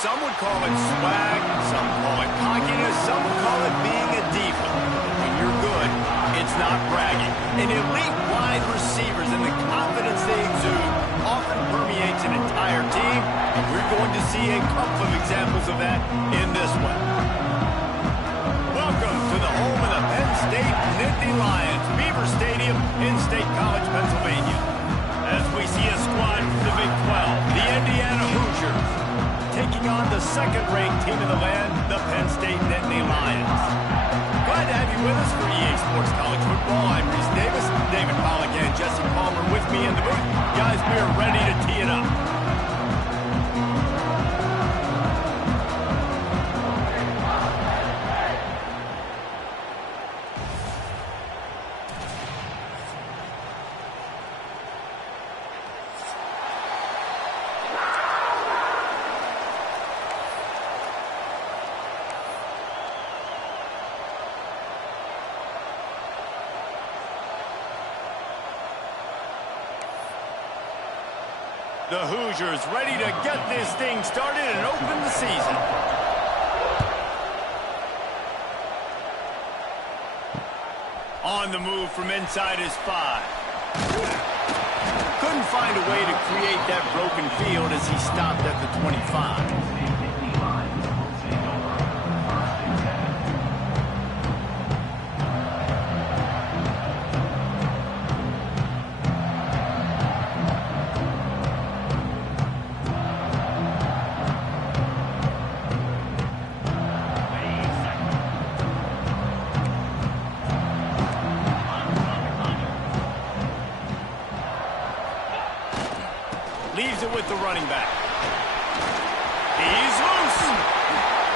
Some would call it swag, some call it cockiness, some would call it being a diva. When you're good, it's not bragging. And elite wide receivers and the confidence they exude often permeates an entire team, and we're going to see a couple of examples of that in this one. Welcome to the home of the Penn State Nittany Lions, Beaver Stadium in State College, Pennsylvania. As we see a squad from the Big 12, the Indiana Hoosiers, taking on the second-ranked team in the land, the Penn State Nittany Lions. Glad to have you with us for EA Sports College Football. I'm Reese Davis, David Pollack, and Jesse Palmer with me in the booth. Guys, we are ready to tee it up. The Hoosiers ready to get this thing started and open the season. On the move from inside his 5. Couldn't find a way to create that broken field as he stopped at the 25. Leaves it with the running back. He's loose.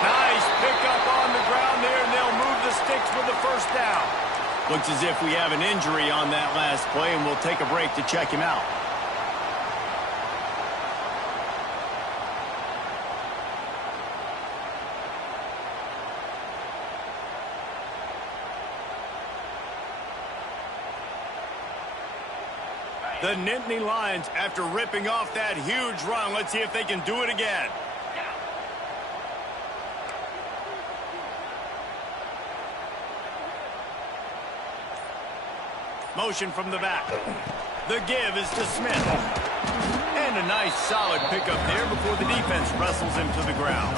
Nice pickup on the ground there, and they'll move the sticks with the first down. Looks as if we have an injury on that last play, and we'll take a break to check him out. The Nittany Lions, after ripping off that huge run, let's see if they can do it again. Motion from the back. The give is to Smith. And a nice solid pickup there before the defense wrestles him to the ground.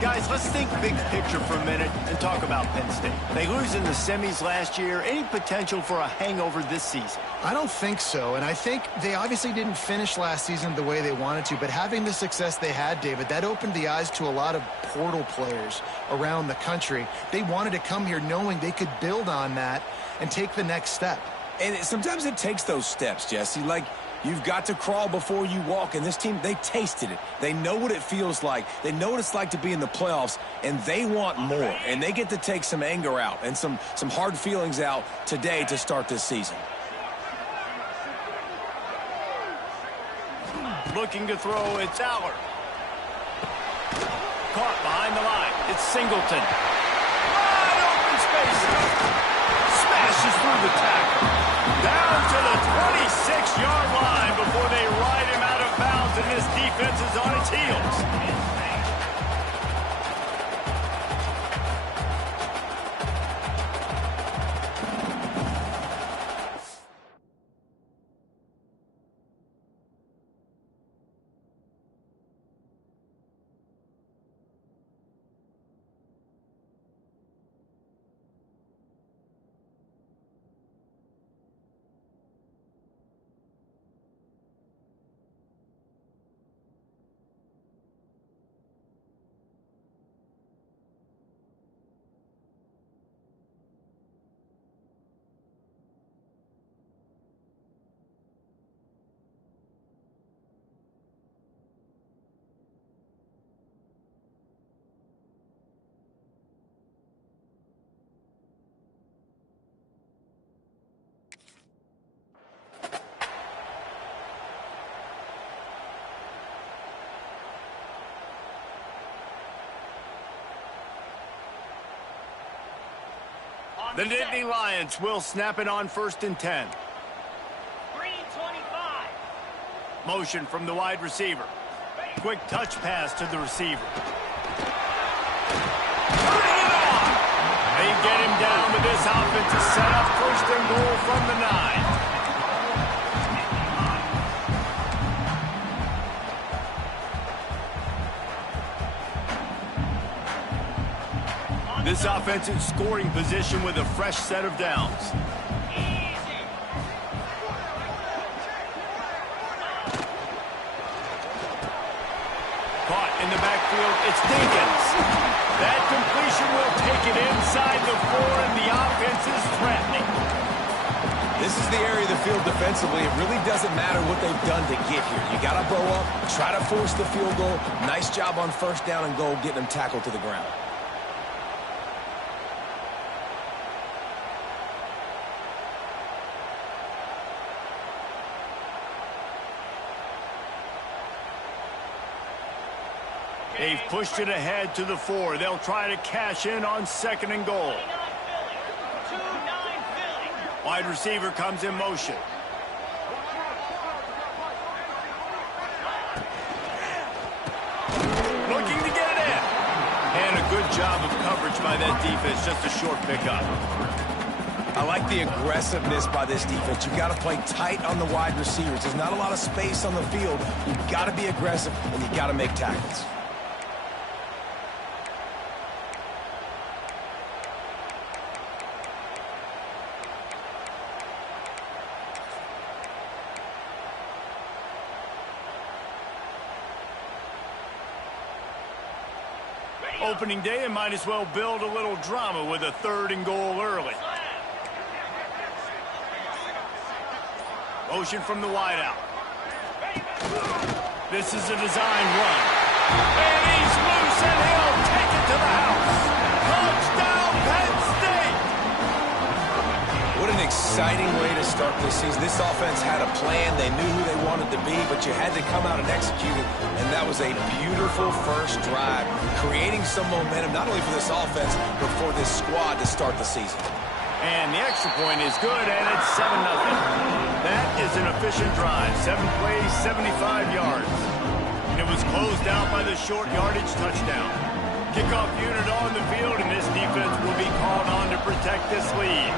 Guys, let's think big picture for a minute and talk about Penn State. They lose in the semis last year. Any potential for a hangover this season? I don't think so, and I think they obviously didn't finish last season the way they wanted to, but having the success they had, David, that opened the eyes to a lot of portal players around the country. They wanted to come here knowing they could build on that and take the next step. And sometimes it takes those steps, Jesse. Like, you've got to crawl before you walk, and this team, they tasted it. They know what it feels like. They know what it's like to be in the playoffs, and they want more. And they get to take some anger out and some hard feelings out today to start this season. Looking to throw, it's Allard. Caught behind the line. It's Singleton. Wide open space. Smashes through the tackle. Down to the 26-yard line before they ride him out of bounds, and this defense is on its heels. The Nittany Lions will snap it on 1st and 10. Green 25. Motion from the wide receiver. Quick touch pass to the receiver. They get him down with this offensive setup. First and goal from the 9. This offense in scoring position with a fresh set of downs. Caught in the backfield, it's Dinkins. That completion will take it inside the 4, and the offense is threatening. This is the area of the field defensively. It really doesn't matter what they've done to get here. You got to bow up, try to force the field goal. Nice job on first down and goal, getting them tackled to the ground. They've pushed it ahead to the 4. They'll try to cash in on second and goal. Wide receiver comes in motion. Looking to get it in. And a good job of coverage by that defense. Just a short pickup. I like the aggressiveness by this defense. You've got to play tight on the wide receivers. There's not a lot of space on the field. You've got to be aggressive, and you've got to make tackles. Opening day, and might as well build a little drama with a third and goal early. Motion from the wideout. This is a design run. And he's loose, and he'll take it to the house. Touchdown, Penn State! What an exciting way to start this season. This offense had a plan. They knew who they wanted to be, but you had to come out and execute it. And that was a beautiful first drive, creating some momentum, not only for this offense, but for this squad to start the season. And the extra point is good, and it's 7-0. That is an efficient drive. 7 plays, 75 yards. And it was closed out by the short yardage touchdown. Kickoff unit on the field, and this defense will be called on to protect this lead.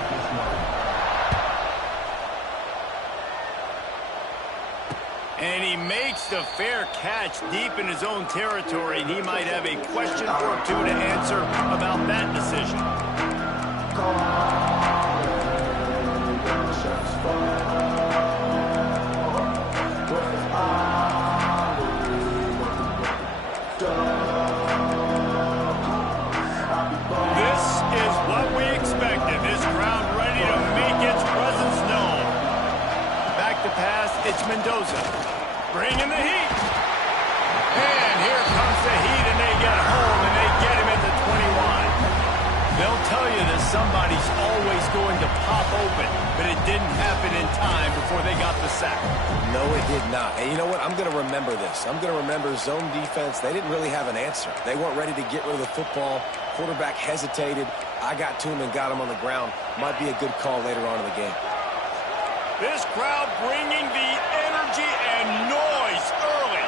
And he makes the fair catch deep in his own territory, and he might have a question or two to answer about that decision. This is what we expected. This crowd ready to make its presence known. Back to pass, it's Mendoza. Bringing the heat. And here comes the heat, and they get home, and they get him at the 21. They'll tell you that somebody's always going to pop open, but it didn't happen in time before they got the sack. No, it did not. And you know what? I'm going to remember this. I'm going to remember zone defense. They didn't really have an answer. They weren't ready to get rid of the football. Quarterback hesitated. I got to him and got him on the ground. Might be a good call later on in the game. This crowd bringing the energy and noise early.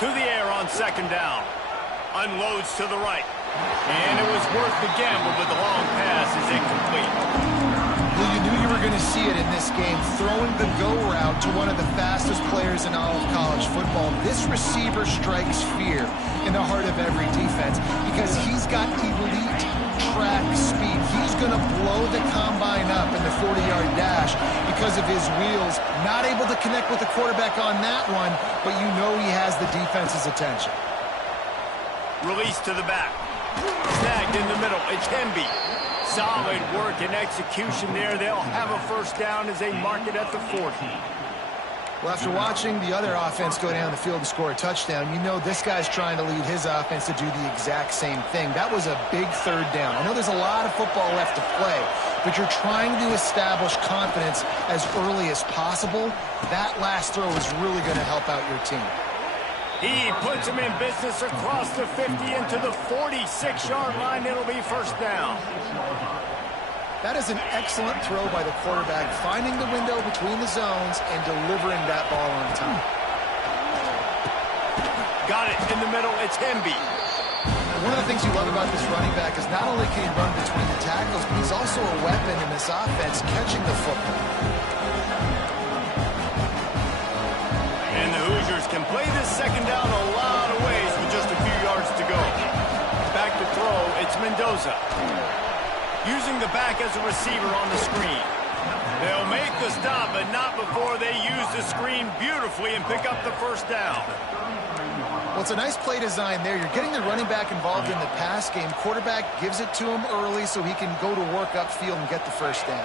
To the air on second down. Unloads to the right. And it was worth the gamble, but the long pass is incomplete. Well, you knew you were going to see it in this game, throwing the go route to one of the fastest players in all of college football. This receiver strikes fear in the heart of every defense because he's got elite track speed. He's going to blow the combine up in the 40-yard dash because of his wheels. Not able to connect with the quarterback on that one, but you know he has the defense's attention. Release to the back. Snagged in the middle. It's Hemby. Solid work and execution there. They'll have a first down as they mark it at the 40. Well, after watching the other offense go down the field and score a touchdown, you know this guy's trying to lead his offense to do the exact same thing. That was a big third down. I know there's a lot of football left to play, but you're trying to establish confidence as early as possible. That last throw is really going to help out your team. He puts him in business across the 50 into the 46-yard line. It'll be first down. That is an excellent throw by the quarterback, finding the window between the zones and delivering that ball on time. Got it in the middle. It's Hemby. One of the things you love about this running back is not only can he run between the tackles, but he's also a weapon in this offense catching the football. And the Hoosiers can play this second down a lot of ways with just a few yards to go. Back to throw, it's Mendoza. Using the back as a receiver on the screen. They'll make the stop, but not before they use the screen beautifully and pick up the first down. Well, it's a nice play design there. You're getting the running back involved in the pass game. Quarterback gives it to him early so he can go to work upfield and get the first down.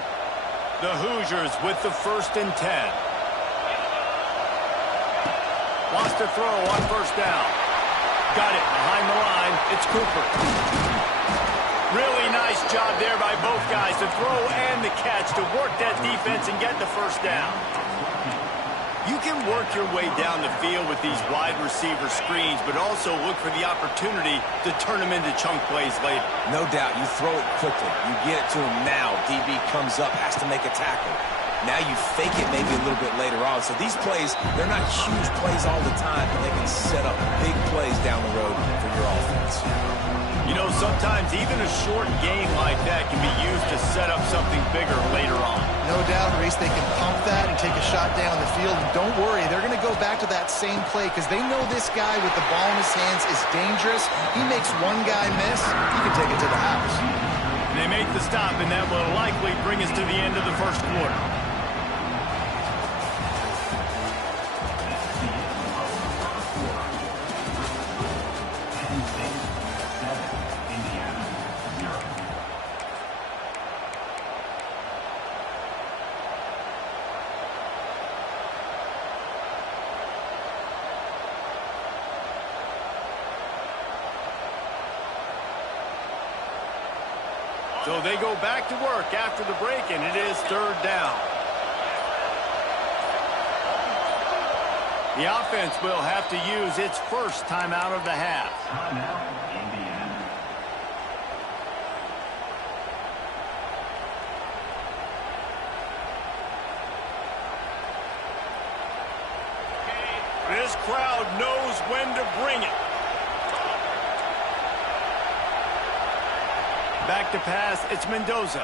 The Hoosiers with the 1st and 10. Wants to throw on first down. Got it behind the line. It's Cooper. Really nice job there by both guys to throw and the catch to work that defense and get the first down. You can work your way down the field with these wide receiver screens, but also look for the opportunity to turn them into chunk plays later. No doubt, you throw it quickly. You get it to him now. DB comes up, has to make a tackle. Now you fake it maybe a little bit later on. So these plays, they're not huge plays all the time, but they can set up big plays down the road for your offense. You know, sometimes even a short game like that can be used to set up something bigger later on. No doubt, Reese, they can pump that and take a shot down the field. And don't worry, they're going to go back to that same play because they know this guy with the ball in his hands is dangerous. He makes one guy miss, he can take it to the house. And they make the stop, and that will likely bring us to the end of the first quarter. So they go back to work after the break, and it is 3rd down. The offense will have to use its first timeout of the half. This crowd knows when to bring it. Back to pass, it's Mendoza.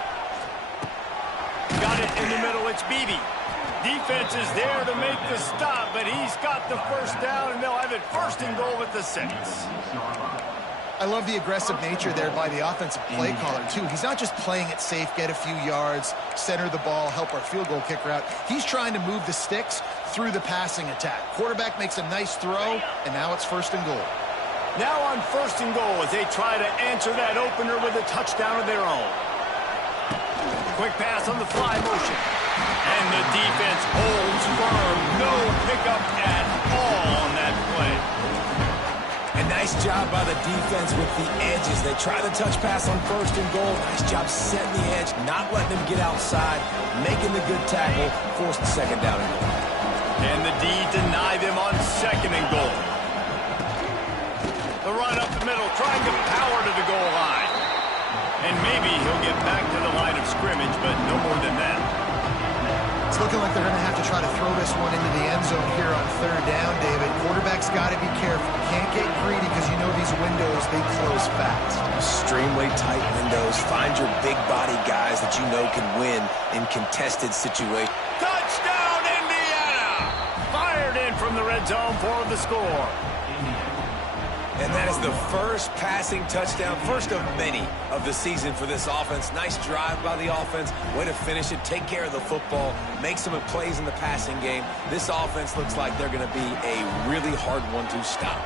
Got it in the middle, it's Beebe. Defense is there to make the stop, but he's got the first down, and they'll have it 1st and goal at the 6. I love the aggressive nature there by the offensive play caller, too. He's not just playing it safe, get a few yards, center the ball, help our field goal kicker out. He's trying to move the sticks through the passing attack. Quarterback makes a nice throw, and now it's 1st and goal. Now on 1st and goal as they try to answer that opener with a touchdown of their own. Quick pass on the fly motion. And the defense holds firm. No pickup at all on that play. A nice job by the defense with the edges. They try the touch pass on 1st and goal. Nice job setting the edge, not letting them get outside, making the good tackle, forced the 2nd down and goal. And the D deny them on 2nd and goal. The run up the middle, trying to power to the goal line. And maybe he'll get back to the line of scrimmage, but no more than that. It's looking like they're going to have to try to throw this one into the end zone here on 3rd down, David. Quarterback's got to be careful. Can't get greedy because you know these windows, they close fast. Extremely tight windows. Find your big body guys that you know can win in contested situations. Touchdown, Indiana! Fired in from the red zone for the score. And that is the first passing touchdown, first of many of the season for this offense. Nice drive by the offense. Way to finish it, take care of the football, make some plays in the passing game. This offense looks like they're going to be a really hard one to stop.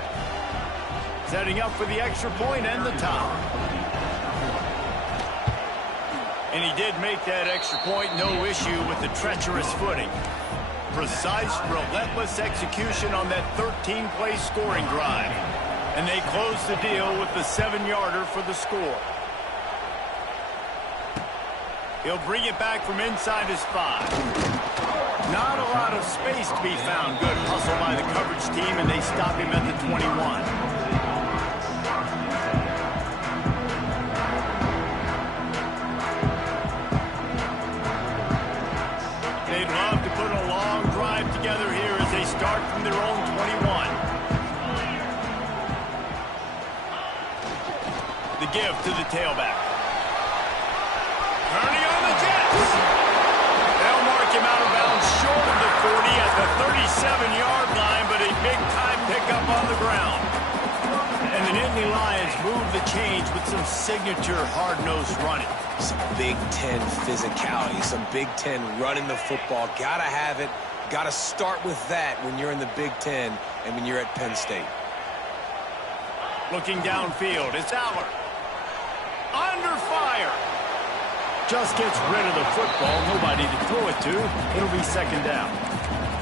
Setting up for the extra point and the top. And he did make that extra point, no issue with the treacherous footing. Precise, relentless execution on that 13-play scoring drive. And they close the deal with the 7-yarder for the score. He'll bring it back from inside his 5. Not a lot of space to be found. Good hustle by the coverage team, and they stop him at the 21. to the tailback. Turning on the Jets. They'll mark him out of bounds short of the 40 at the 37-yard line, but a big-time pickup on the ground. And the Nittany Lions move the change with some signature hard-nosed running. Some Big Ten physicality, some Big Ten running the football. Gotta have it. Gotta start with that when you're in the Big Ten and when you're at Penn State. Looking downfield, it's Aller. Under fire. Just gets rid of the football. Nobody to throw it to. It'll be second down.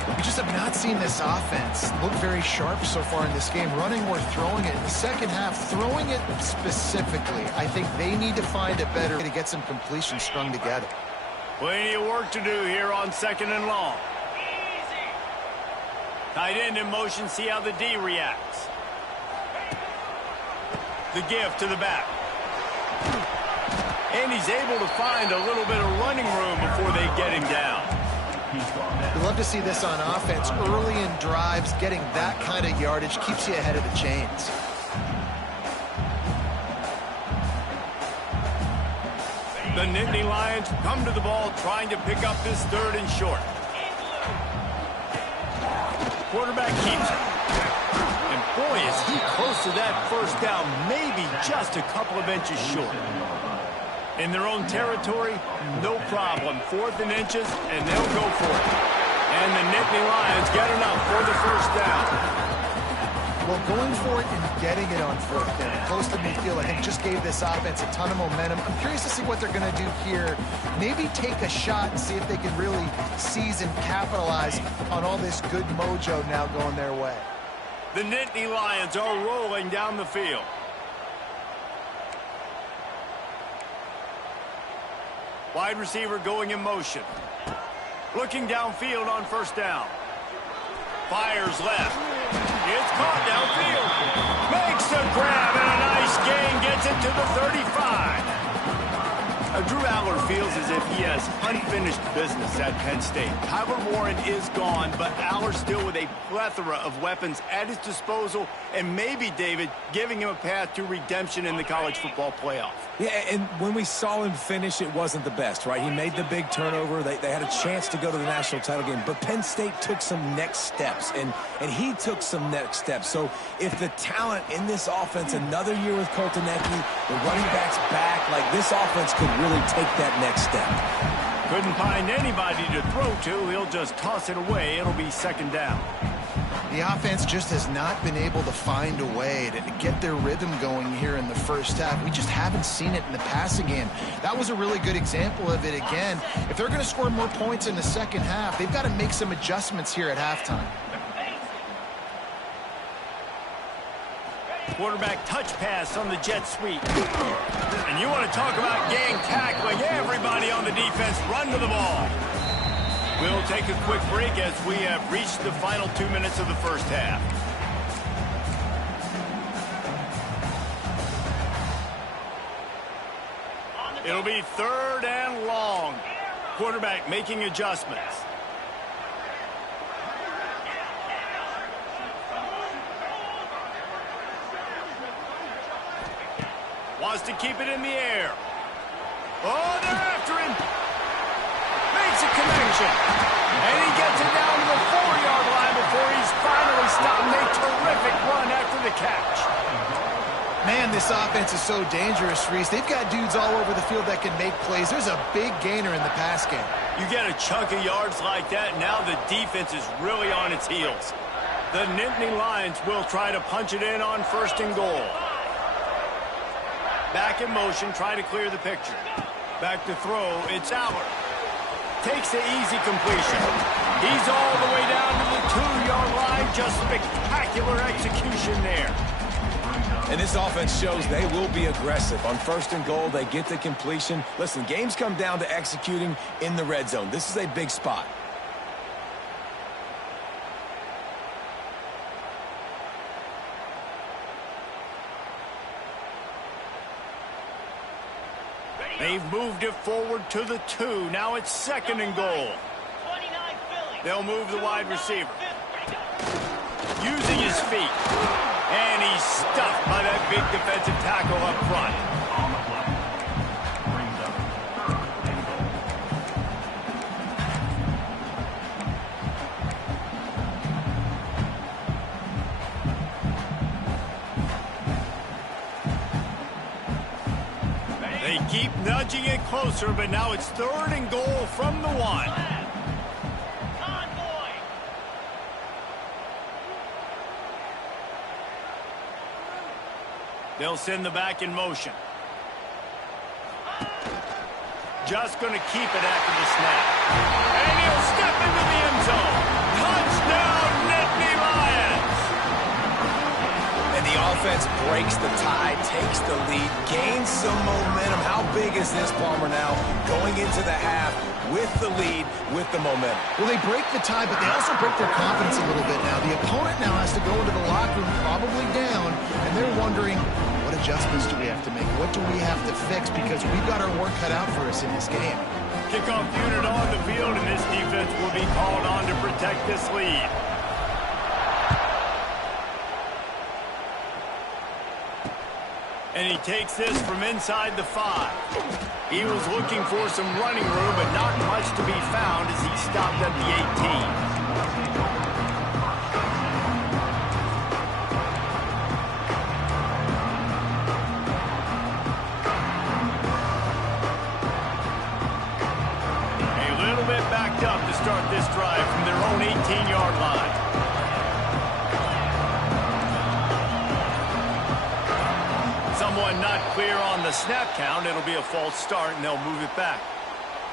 We just have not seen this offense look very sharp so far in this game, running or throwing it. In the second half, throwing it specifically, I think they need to find a better way to get some completion strung together. Plenty of work to do here on second and long. Tight end in motion, see how the D reacts. The give to the back. And he's able to find a little bit of running room before they get him down. We love to see this on offense. Early in drives, getting that kind of yardage keeps you ahead of the chains. The Nittany Lions come to the ball trying to pick up this third and short. Quarterback keeps it. And boy, is he close to that first down, maybe just a couple of inches short. In their own territory, no problem. 4th and inches, and they'll go for it. And the Nittany Lions get enough for the first down. Well, going for it and getting it on 4th down, close to midfield, I think just gave this offense a ton of momentum. I'm curious to see what they're going to do here. Maybe take a shot and see if they can really seize and capitalize on all this good mojo now going their way. The Nittany Lions are rolling down the field. Wide receiver going in motion. Looking downfield on first down. Fires left. It's caught downfield. Makes the grab and a nice gain. Gets it to the 35. Drew Aller feels as if he has unfinished business at Penn State. Kyler Warren is gone, but Aller still with a plethora of weapons at his disposal, and maybe, David, giving him a path to redemption in the college football playoff. Yeah, and when we saw him finish, it wasn't the best, right? He made the big turnover. They had a chance to go to the national title game, but Penn State took some next steps, and he took some next steps. So if the talent in this offense, another year with Colton Ecke, the running backs back, like this offense could really take that next step. Couldn't find anybody to throw to. He'll just toss it away. It'll be second down. The offense just has not been able to find a way to get their rhythm going here in the first half. We just haven't seen it in the passing game. That was a really good example of it again. If they're going to score more points in the second half, they've got to make some adjustments here at halftime. Quarterback touch pass on the jet sweep. And you want to talk about gang tackling. Everybody on the defense run to the ball. We'll take a quick break as we have reached the final 2 minutes of the first half. It'll be third and long. Quarterback making adjustments. Wants to keep it in the air. Oh, they're after him. Makes a connection. And he gets it down to the 4-yard line before he's finally stopped. A terrific run after the catch. Man, this offense is so dangerous, Reese. They've got dudes all over the field that can make plays. There's a big gainer in the pass game. You get a chunk of yards like that, now the defense is really on its heels. The Nittany Lions will try to punch it in on first and goal. Back in motion, trying to clear the picture. Back to throw, it's Aller. Takes the easy completion. He's all the way down to the 2-yard line. Just spectacular execution there. And this offense shows they will be aggressive. On first and goal, they get the completion. Listen, games come down to executing in the red zone. This is a big spot. They've moved it forward to the 2. Now it's second and goal. They'll move the wide receiver. Using his feet. And he's stuffed by that big defensive tackle up front. They keep nudging it closer, but now it's 3rd and goal from the 1. They'll send the back in motion. Just going to keep it after the snap. And he'll step into the end zone. Touchdown, Nittany Lions! And the offense breaks the tie, takes the lead, gains some momentum. How big is this, Palmer, now going into the half with the lead, with the momentum? Well, they break the tie, but they also break their confidence a little bit now. The opponent now has to go into the locker room probably down, and they're wondering, what adjustments do we have to make? What do we have to fix? Because we've got our work cut out for us in this game. Kickoff unit on the field, and this defense will be called on to protect this lead. And he takes this from inside the 5. He was looking for some running room, but not much to be found as he stopped at the 18. Backed up to start this drive from their own 18-yard line. Someone not clear on the snap count. It'll be a false start, and they'll move it back.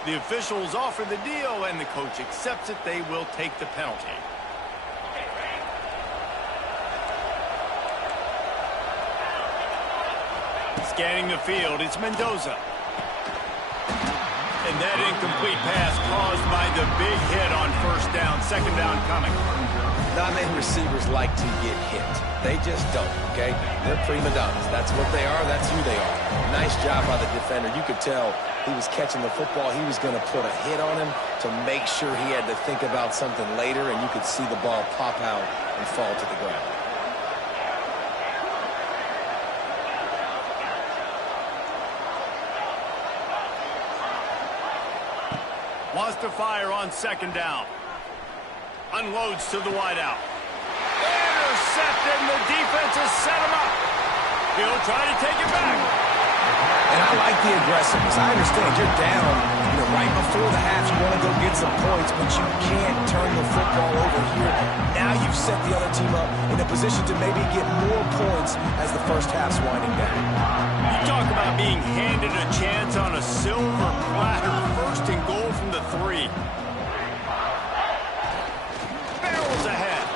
The officials offer the deal, and the coach accepts it. They will take the penalty. Scanning the field, it's Mendoza. And that incomplete pass caused by the big hit on 1st down. 2nd down coming. Not many receivers like to get hit. They just don't, okay? They're prima donnas. That's what they are. That's who they are. Nice job by the defender. You could tell he was catching the football. He was going to put a hit on him to make sure he had to think about something later, and you could see the ball pop out and fall to the ground. Wants to fire on 2nd down. Unloads to the wideout. Intercepted, and the defense has set him up. He'll try to take it back. And I like the aggressiveness. I understand you're down, right before the half. You want to go get some points, but you can't turn the football over here. Now you've set the other team up in a position to maybe get more points as the first half's winding down. You talk about being handed a chance on a silver platter. 1st and goal from the 3. Barrels ahead.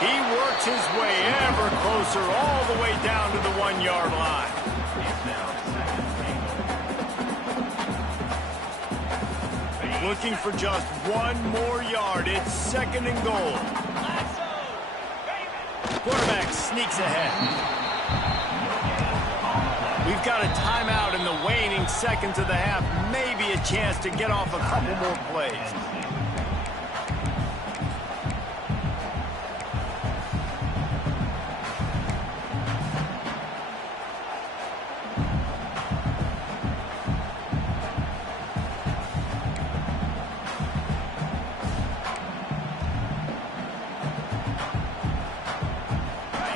He works his way ever closer all the way down to the 1-yard line. Looking for just 1 more yard. It's 2nd and goal. Quarterback sneaks ahead. We've got a timeout in the waning seconds of the half. Maybe a chance to get off a couple more plays.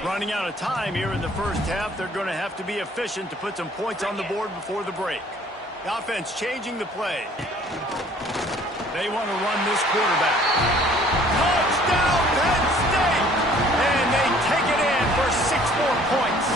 Running out of time here in the 1st half. They're going to have to be efficient to put some points on the board before the break. The offense changing the play. They want to run this quarterback. Touchdown, Penn State! And they take it in for 6 more points.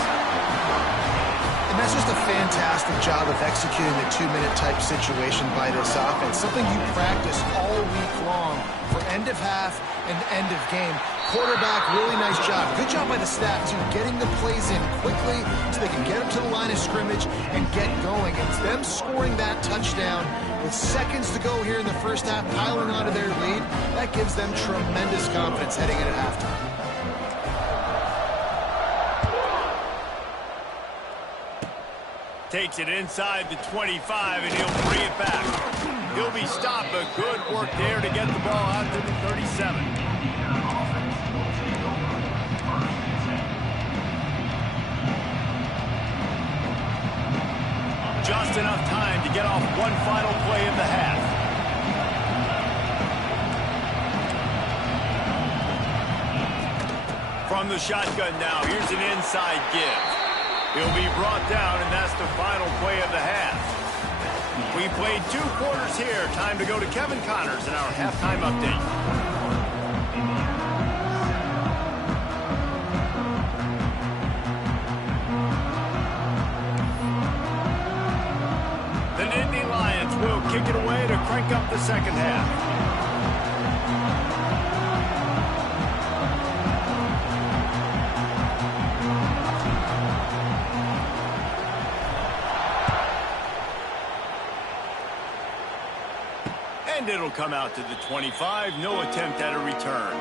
And that's just a fantastic job of executing the 2-minute type situation by this offense. Something you practice all week long for end of half and end of game. Quarterback, really nice job. Good job by the staff, too, getting the plays in quickly so they can get them to the line of scrimmage and get going. It's them scoring that touchdown with seconds to go here in the 1st half, piling onto their lead. That gives them tremendous confidence heading into halftime. Takes it inside the 25, and he'll bring it back. He'll be stopped, but good work there to get the ball out to the 37. Just enough time to get off one final play of the half. From the shotgun now, here's an inside give. He'll be brought down, and that's the final play of the half. We played 2 quarters here. Time to go to Kevin Connors in our halftime update. The Nittany Lions will kick it away to crank up the second half. And it'll come out to the 25. No attempt at a return.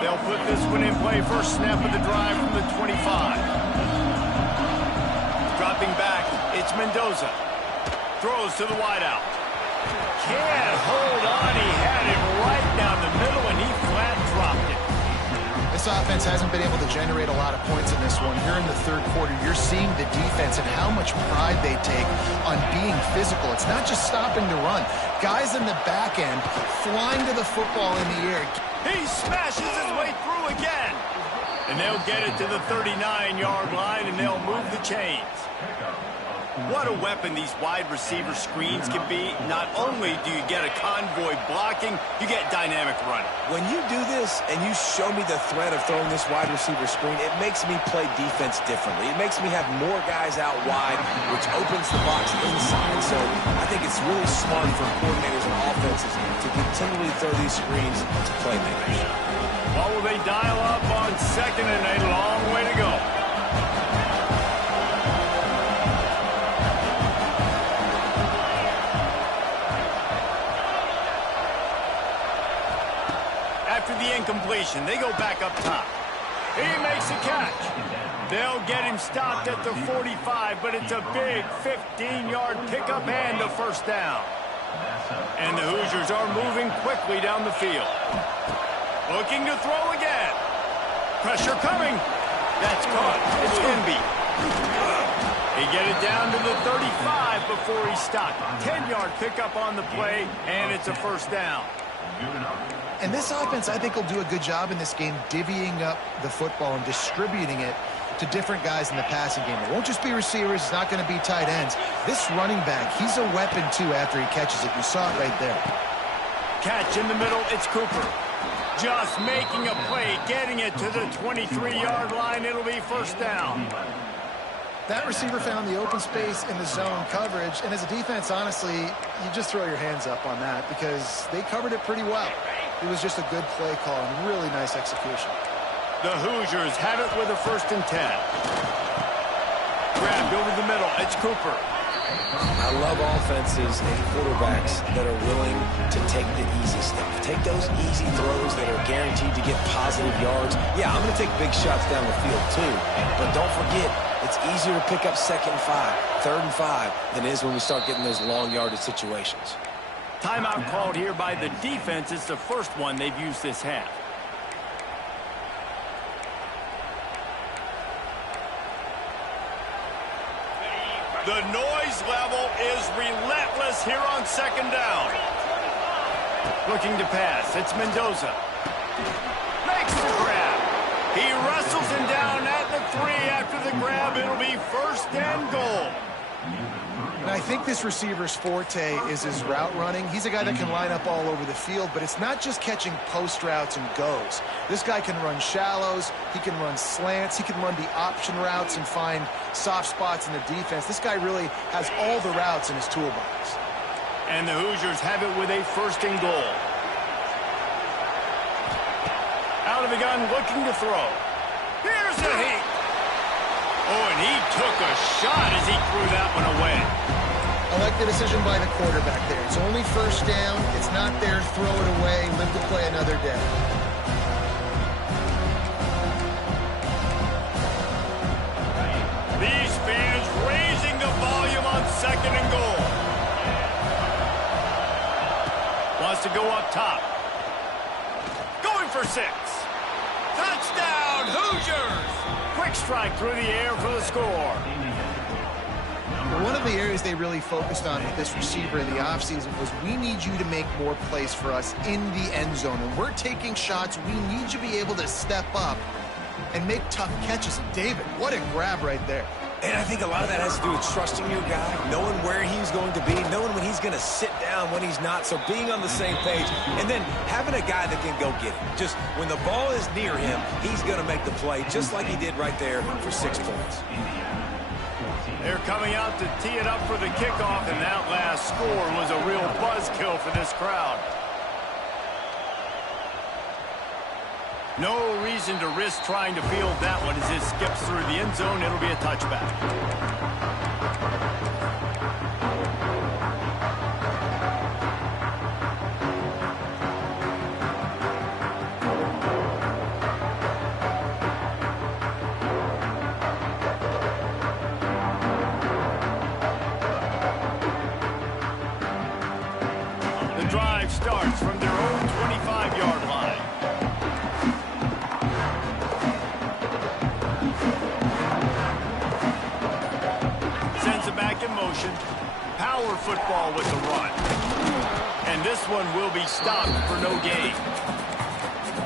They'll put this one in play. First snap of the drive from the 25. Dropping back, it's Mendoza. Throws to the wideout. Can't hold on. He had him right down the middle, and he flat dropped it. This offense hasn't been able to generate a lot of points in this one. Here in the third quarter, you're seeing the defense and how much pride they take on being physical. It's not just stopping to run. Guys in the back end flying to the football in the air. He smashes his way through again. And they'll get it to the 39-yard line, and they'll move the chains. What a weapon these wide receiver screens can be. Not only do you get a convoy blocking, you get dynamic running. When you do this and you show me the threat of throwing this wide receiver screen, it makes me play defense differently. It makes me have more guys out wide, which opens the box inside. So I think it's really smart for coordinators and offenses to continually throw these screens to playmakers. What will they dial up on second and a long way to go? After the incompletion, they go back up top. He makes a catch. They'll get him stopped at the 45, but it's a big 15-yard pickup and a first down. And the Hoosiers are moving quickly down the field. Looking to throw again. Pressure coming. That's caught. It's Hemby. He get it down to the 35 before he's stopped. 10-yard pickup on the play, and it's a first down. And this offense, I think, will do a good job in this game divvying up the football and distributing it to different guys in the passing game. It won't just be receivers. It's not going to be tight ends. This running back, he's a weapon, too, after he catches it. You saw it right there. Catch in the middle. It's Cooper. Just making a play, getting it to the 23-yard line. It'll be first down. That receiver found the open space in the zone coverage, and as a defense, honestly, you just throw your hands up on that because they covered it pretty well. It was just a good play call and really nice execution. The Hoosiers have it with a 1st and 10. Grabbed over the middle. It's Cooper. I love offenses and quarterbacks that are willing to take the easy stuff. Take those easy throws that are guaranteed to get positive yards. Yeah, I'm going to take big shots down the field too. But don't forget, it's easier to pick up 2nd and 5, 3rd and 5 than it is when we start getting those long yardage situations. Timeout called here by the defense. It's the first one they've used this half. The noise level is relentless here on 2nd down. Looking to pass. It's Mendoza. Makes the grab. He wrestles him down at the 3 after the grab. It'll be 1st and goal. And I think this receiver's forte is his route running. He's a guy that can line up all over the field, but it's not just catching post routes and goes. This guy can run shallows, he can run slants, he can run the option routes and find soft spots in the defense. This guy really has all the routes in his toolbox. And the Hoosiers have it with a 1st and goal. Out of the gun, looking to throw. Here's the heat. Oh, and he took a shot as he threw that one away. I like the decision by the quarterback there. It's only 1st down. It's not there. Throw it away. Live to play another day. These fans raising the volume on 2nd and goal. Wants to go up top. Going for 6. Touchdown, Hoosiers! Quick strike through the air for the score. One of the areas they really focused on with this receiver in the offseason was we need you to make more plays for us in the end zone. When we're taking shots, we need you to be able to step up and make tough catches. And David, what a grab right there. And I think a lot of that has to do with trusting your guy, knowing where he's going to be, knowing when he's going to sit down, when he's not, so being on the same page, and then having a guy that can go get it. Just when the ball is near him, he's going to make the play, just like he did right there for 6 points. They're coming out to tee it up for the kickoff, and that last score was a real buzzkill for this crowd. No reason to risk trying to field that one as it skips through the end zone. It'll be a touchback. The drive starts from their own 25-yard line. Back in motion. Power football with the run. And this one will be stopped for no gain.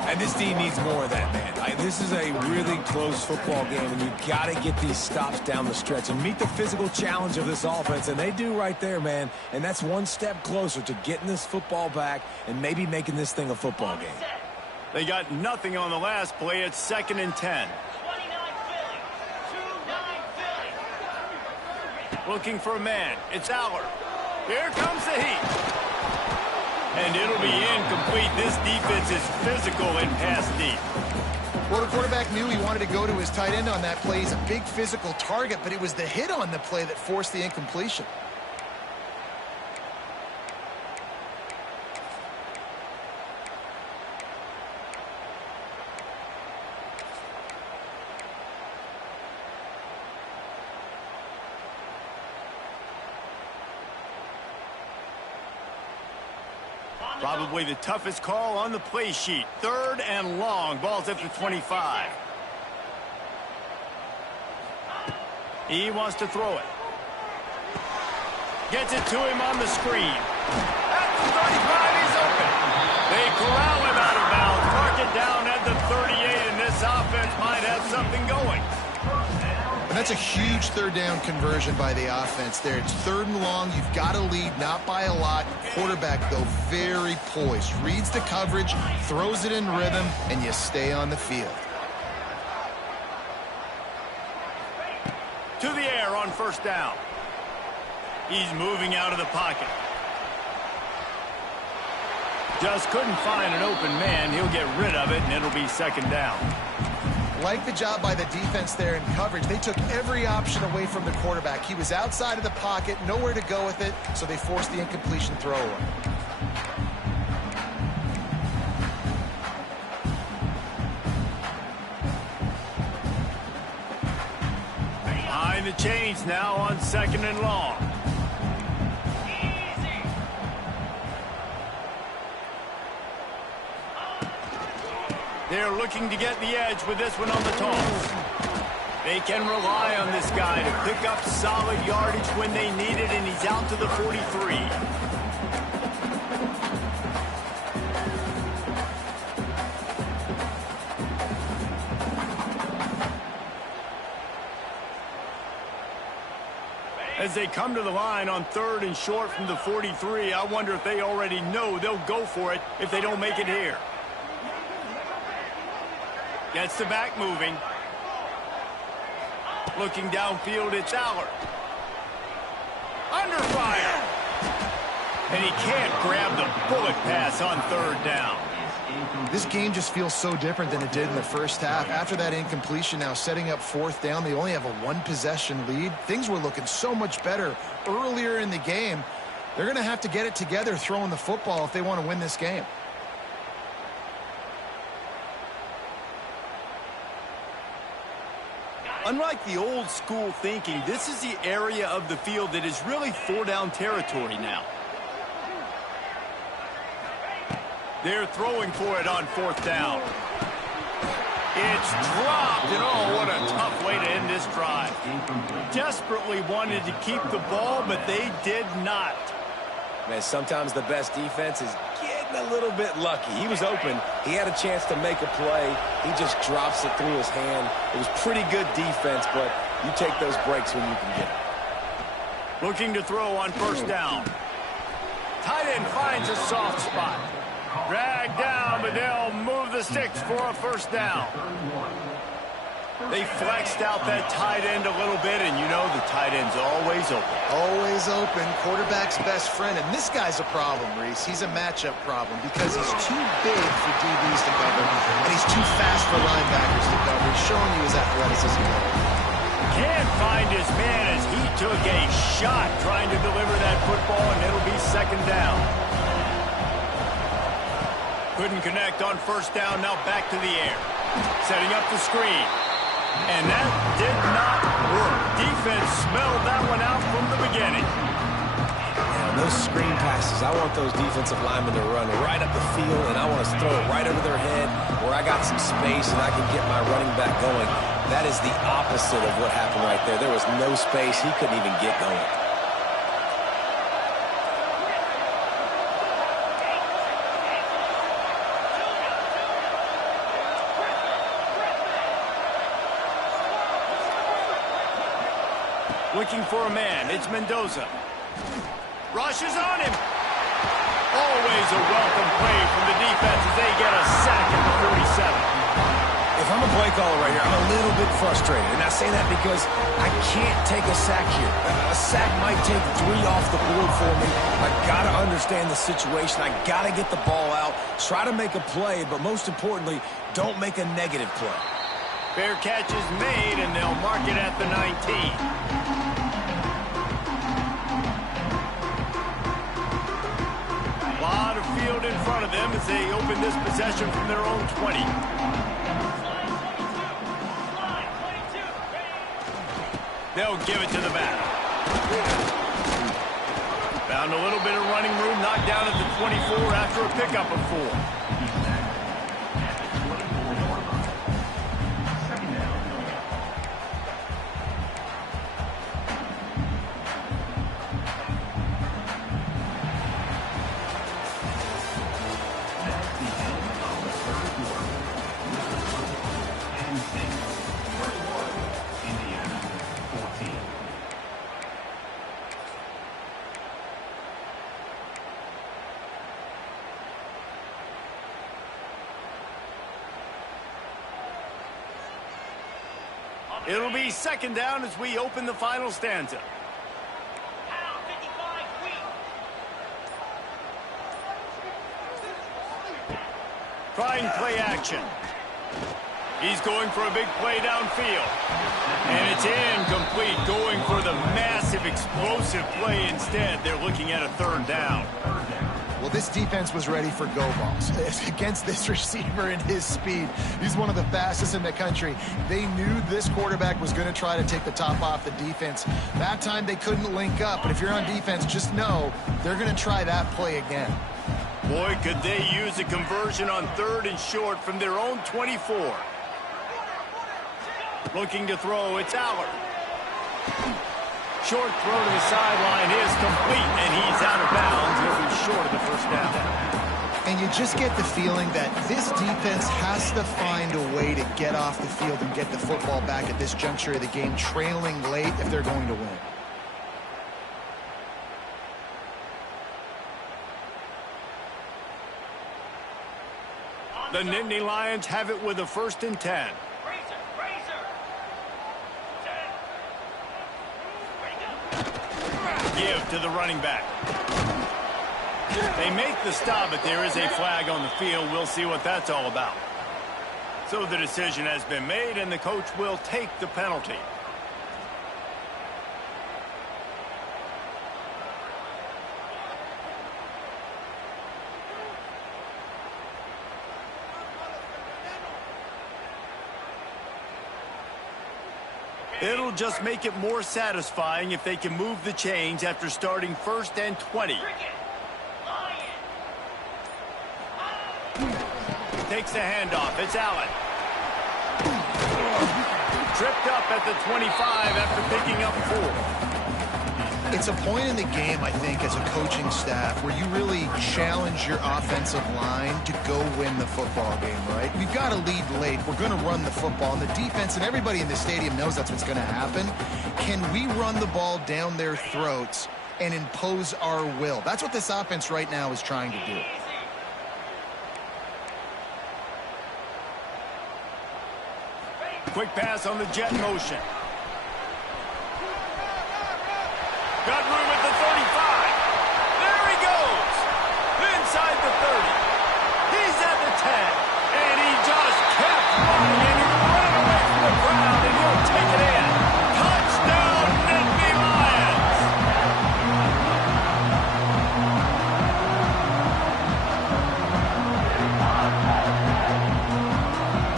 And this team needs more of that, man. This is a really close football game, and you've got to get these stops down the stretch and meet the physical challenge of this offense, and they do right there, man. And that's one step closer to getting this football back and maybe making this thing a football game. They got nothing on the last play. It's 2nd and 10. Looking for a man. It's Aller. Here comes the heat. And it'll be incomplete. This defense is physical and pass deep. Well, the quarterback knew he wanted to go to his tight end on that play. He's a big physical target, but it was the hit on the play that forced the incompletion. Probably the toughest call on the play sheet. 3rd and long. Ball's at the 25. He wants to throw it. Gets it to him on the screen. At the 35, he's open. They corral him out of bounds. Mark it down at the 38, and this offense might have something going. And that's a huge 3rd down conversion by the offense there. It's 3rd and long. You've got to lead, not by a lot. Quarterback, though, very poised. Reads the coverage, throws it in rhythm, and you stay on the field. To the air on 1st down. He's moving out of the pocket. Just couldn't find an open man. He'll get rid of it, and it'll be 2nd down. Like the job by the defense there in coverage. They took every option away from the quarterback. He was outside of the pocket, nowhere to go with it, so they forced the incompletion throwaway. Behind the chains now on 2nd and long. They're looking to get the edge with this one on the toss. They can rely on this guy to pick up solid yardage when they need it, and he's out to the 43. As they come to the line on 3rd and short from the 43, I wonder if they already know they'll go for it if they don't make it here. Gets the back moving. Looking downfield, it's Aller. Under fire. And he can't grab the bullet pass on 3rd down. This game just feels so different than it did in the first half. After that incompletion, now setting up 4th down, they only have a 1-possession lead. Things were looking so much better earlier in the game. They're going to have to get it together throwing the football if they want to win this game. Unlike the old school thinking, this is the area of the field that is really 4-down territory now. They're throwing for it on 4th down. It's dropped, and oh, what a tough way to end this drive. Desperately wanted to keep the ball, but they did not. Man, sometimes the best defense is getting a little bit lucky. He was open. He had a chance to make a play. He just drops it through his hand. It was pretty good defense, but you take those breaks when you can get it. Looking to throw on first down. Tight end finds a soft spot. Dragged down, but they'll move the sticks for a first down. They flexed out that tight end a little bit, and you know the tight end's always open. Always open. Quarterback's best friend. And this guy's a problem, Reese. He's a matchup problem because he's too big for DBs to cover, and he's too fast for linebackers to cover. He's showing you his athleticism. Can't find his man as he took a shot trying to deliver that football, and it'll be second down. Couldn't connect on first down, now back to the air. Setting up the screen. And that did not work. Defense smelled that one out from the beginning. Yeah, those screen passes, I want those defensive linemen to run right up the field, and I want to throw it right over their head where I got some space and I can get my running back going. That is the opposite of what happened right there. There was no space. He couldn't even get going. Looking for a man. It's Mendoza. Rushes on him. Always a welcome play from the defense as they get a sack at the 47. If I'm a play caller right here, I'm a little bit frustrated. And I say that because I can't take a sack here. A sack might take 3 off the board for me. I got to understand the situation. I got to get the ball out, try to make a play, but most importantly, don't make a negative play. Fair catch is made, and they'll mark it at the 19. A lot of field in front of them as they open this possession from their own 20. They'll give it to the back. Found a little bit of running room, knocked down at the 24 after a pickup of 4. It'll be second down as we open the final stanza. Trying play action. He's going for a big play downfield. And it's incomplete, going for the massive explosive play instead. They're looking at a third down. Well, this defense was ready for go balls. Against this receiver and his speed, he's one of the fastest in the country. They knew this quarterback was going to try to take the top off the defense. That time they couldn't link up, but if you're on defense, just know they're going to try that play again. Boy, could they use a conversion on third and short from their own 24. Looking to throw, it's Allard. Short throw to the sideline is complete, and he's out of bounds. He'll be short of the first down. And you just get the feeling that this defense has to find a way to get off the field and get the football back at this juncture of the game, trailing late if they're going to win. The Nittany Lions have it with a 1st and 10. Give to the running back. They make the stop, but there is a flag on the field. We'll see what that's all about. So the decision has been made, and the coach will take the penalty. It'll just make it more satisfying if they can move the chains after starting 1st and 20. Takes the handoff. It's Allen. Tripped up at the 25 after picking up 4. It's a point in the game, I think, as a coaching staff where you really challenge your offensive line to go win the football game, right? We've got to lead late. We're going to run the football. And the defense and everybody in the stadium knows that's what's going to happen. Can we run the ball down their throats and impose our will? That's what this offense right now is trying to do. Quick pass on the jet motion. Got room at the 35. There he goes. Inside the 30. He's at the 10. And he just kept running. And he's running away from the crowd. And he'll take it in. Touchdown, Nittany Lions.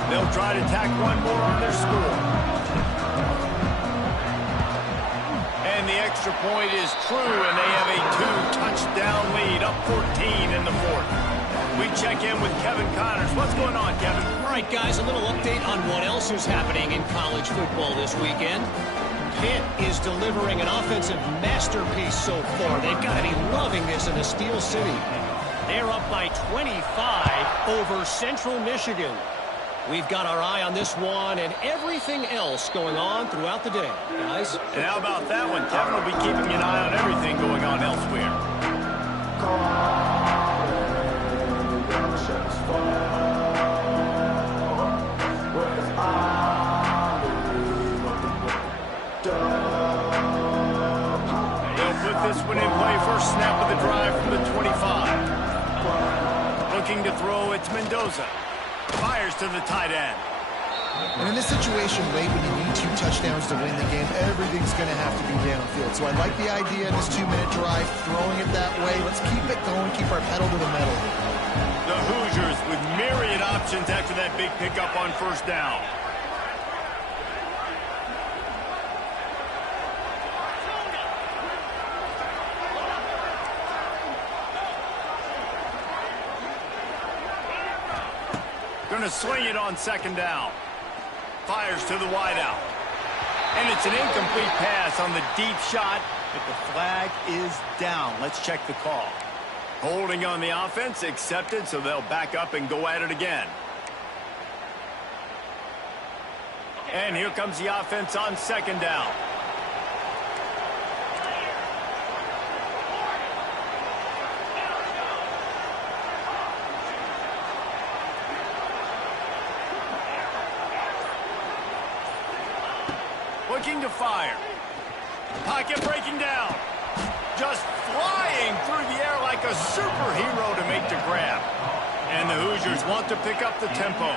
They'll try to tack one more on their score. And the extra point is true, and they have a 2-touchdown lead, up 14 in the fourth. We check in with Kevin Connors. What's going on, Kevin? All right, guys, a little update on what else is happening in college football this weekend. Pitt is delivering an offensive masterpiece so far. They've got to be loving this in the Steel City. They're up by 25 over Central Michigan. We've got our eye on this one and everything else going on throughout the day, guys. And how about that one, Kevin? We'll be keeping an eye on everything going on elsewhere. They'll put this one in play. First snap of the drive from the 25. Looking to throw, it's Mendoza. Fires to the tight end. And in this situation, late when you need 2 touchdowns to win the game, everything's going to have to be downfield. So I like the idea in this 2-minute drive, throwing it that way. Let's keep it going, keep our pedal to the metal. The Hoosiers with myriad options after that big pickup on first down. Going to swing it on second down. Fires to the wideout. And it's an incomplete pass on the deep shot, but the flag is down. Let's check the call. Holding on the offense, accepted, so they'll back up and go at it again. And here comes the offense on second down. Looking to fire. Pocket breaking down. Just flying through the air like a superhero to make the grab. And the Hoosiers want to pick up the tempo.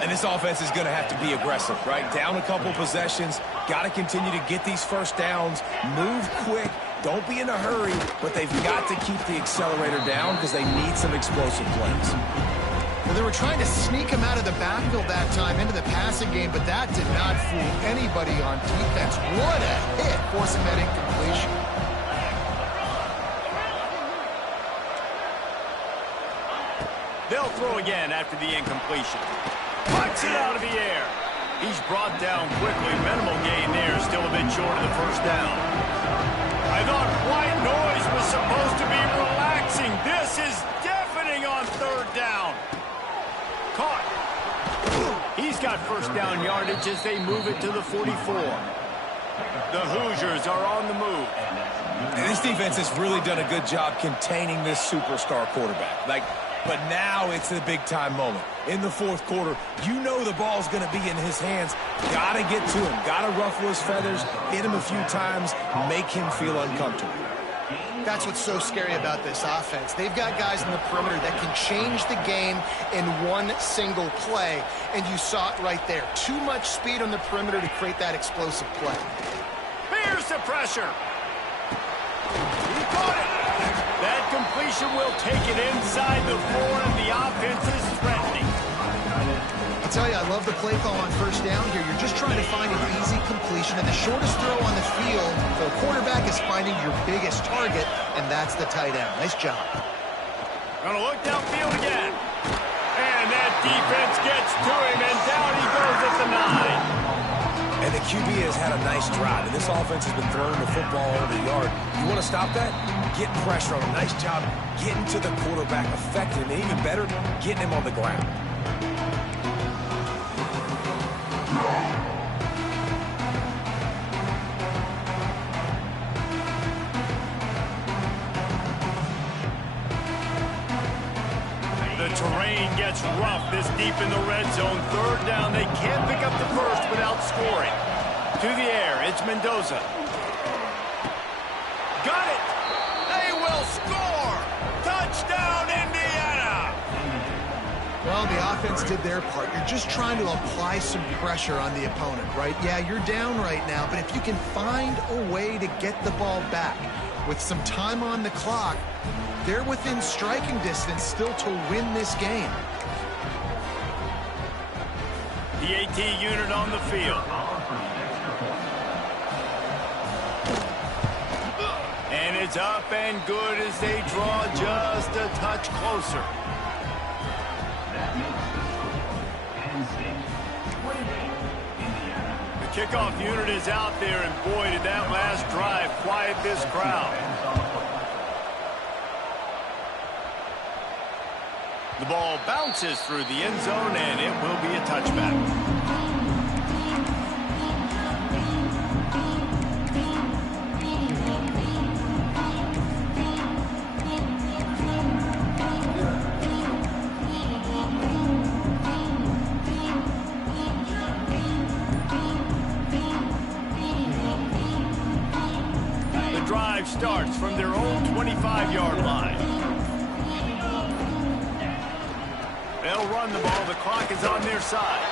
And this offense is going to have to be aggressive, right? Down a couple possessions. Got to continue to get these first downs. Move quick. Don't be in a hurry. But they've got to keep the accelerator down because they need some explosive plays. Well, they were trying to sneak him out of the backfield that time into the passing game, but that did not fool anybody on defense. What a hit, forcing that incompletion. They'll throw again after the incompletion. Puts it out of the air. He's brought down quickly. Minimal gain there, still a bit short of the first down. I thought white noise was supposed to be relaxing. This is deafening on third down. Caught. He's got first down yardage as they move it to the 44. The Hoosiers are on the move. And this defense has really done a good job containing this superstar quarterback. But now it's the big-time moment. In the fourth quarter, you know the ball's going to be in his hands. Got to get to him. Got to ruffle his feathers, hit him a few times, make him feel uncomfortable. That's what's so scary about this offense. They've got guys in the perimeter that can change the game in one single play, and you saw it right there. Too much speed on the perimeter to create that explosive play. Here's the pressure. He caught it. That completion will take it inside the 4, and the offense is threatening. I'll tell you, I love the play call on first down here. You're just trying to find an easy completion, and the shortest throw on the field for a quarterback is finding your biggest target, and that's the tight end. Nice job. Gonna look downfield again. And that defense gets to him, and down he goes at the 9. QB has had a nice drive, and this offense has been throwing the football over the yard. You want to stop that? Get pressure on him. Nice job getting to the quarterback, affecting him, and even better, getting him on the ground. The terrain gets rough this deep in the red zone. Third down, they can't pick up the first without scoring. To the air, it's Mendoza. Got it! They will score! Touchdown, Indiana! Well, the offense did their part. You're just trying to apply some pressure on the opponent, right? Yeah, you're down right now, but if you can find a way to get the ball back with some time on the clock, they're within striking distance still to win this game. The AT unit on the field. And it's up and good as they draw just a touch closer. The kickoff unit is out there, and boy, did that last drive quiet this crowd. The ball bounces through the end zone, and it will be a touchback. The drive starts from their own 25-yard line. They'll run the ball. The clock is on their side.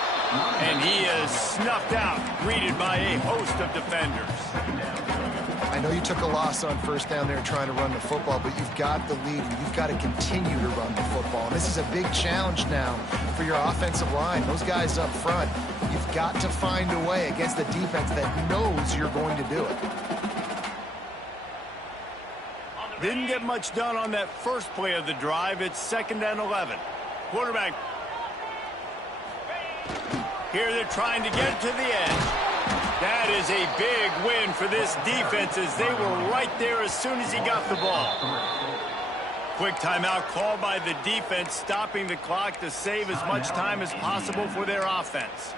And he is snuffed out, greeted by a host of defenders. I know you took a loss on first down there trying to run the football, but you've got the lead, and you've got to continue to run the football. And this is a big challenge now for your offensive line. Those guys up front, you've got to find a way against the defense that knows you're going to do it. Didn't get much done on that first play of the drive. It's 2nd and 11. Quarterback. Here they're trying to get to the edge. That is a big win for this defense as they were right there as soon as he got the ball. Quick timeout called by the defense, stopping the clock to save as much time as possible for their offense.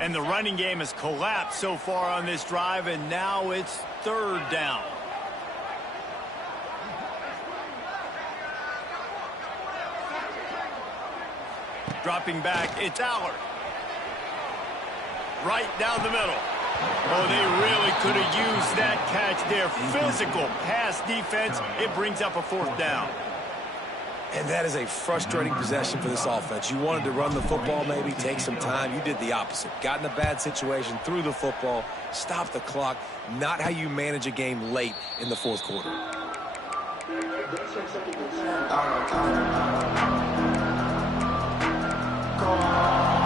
And the running game has collapsed so far on this drive, and now it's 3rd down. Dropping back, it's Allard. Right down the middle. Oh, they really could have used that catch there. Physical pass defense. It brings up a 4th down. And that is a frustrating possession for this offense. You wanted to run the football, maybe take some time. You did the opposite. Got in a bad situation, threw the football, stopped the clock. Not how you manage a game late in the 4th quarter. Go.